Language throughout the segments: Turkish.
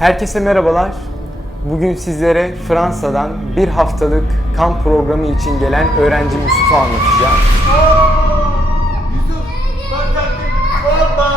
Herkese merhabalar. Bugün sizlere Fransa'dan bir haftalık kamp programı için gelen öğrenci Yusuf'u anlatacağım. Yusuf bak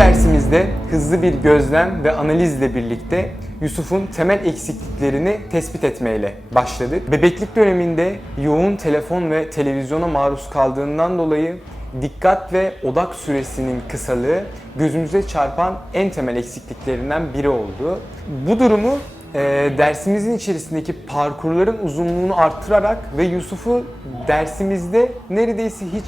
dersimizde hızlı bir gözlem ve analizle birlikte Yusuf'un temel eksikliklerini tespit etmeyle başladık. Bebeklik döneminde yoğun telefon ve televizyona maruz kaldığından dolayı dikkat ve odak süresinin kısalığı gözümüze çarpan en temel eksikliklerinden biri oldu. Bu durumu e, dersimizin içerisindeki parkurların uzunluğunu arttırarak ve Yusuf'u dersimizde neredeyse hiç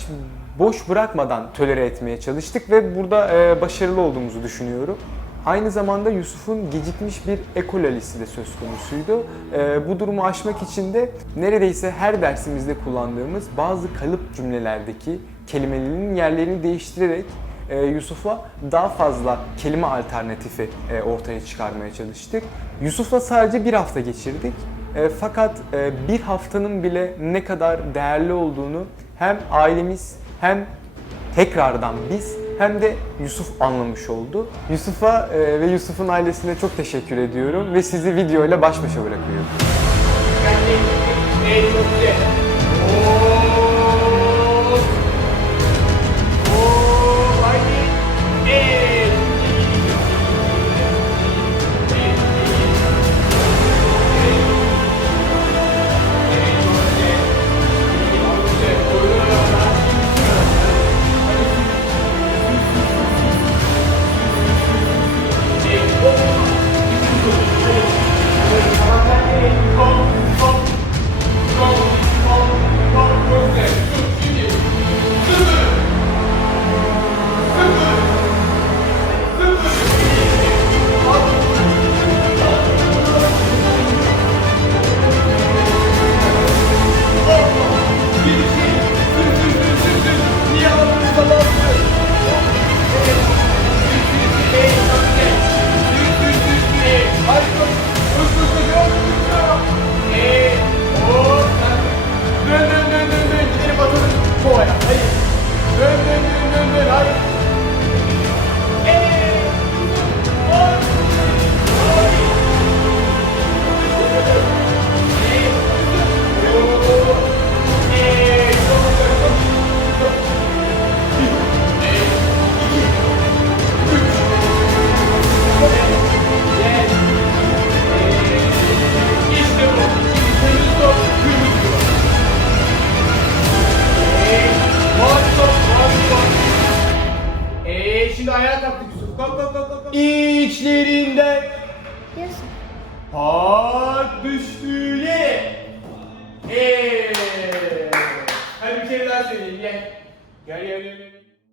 boş bırakmadan tolere etmeye çalıştık ve burada e, başarılı olduğumuzu düşünüyorum. Aynı zamanda Yusuf'un gecikmiş bir ekololisi de söz konusuydu. E, bu durumu aşmak için de neredeyse her dersimizde kullandığımız bazı kalıp cümlelerdeki kelimelerin yerlerini değiştirerek e, Yusuf'a daha fazla kelime alternatifi e, ortaya çıkarmaya çalıştık. Yusuf'la sadece bir hafta geçirdik. E, fakat e, bir haftanın bile ne kadar değerli olduğunu hem ailemiz hem tekrardan biz hem de Yusuf anlamış oldu. Yusuf'a e, ve Yusuf'un ailesine çok teşekkür ediyorum ve sizi videoyla baş başa bırakıyorum. Ayağa kalktık Yusuf. Kalk kalk kalk kalk. kalk. İçlerinden Park düştü yere. Eee. Hadi bir kere daha söyleyeyim gel. Gel gel gel. gel.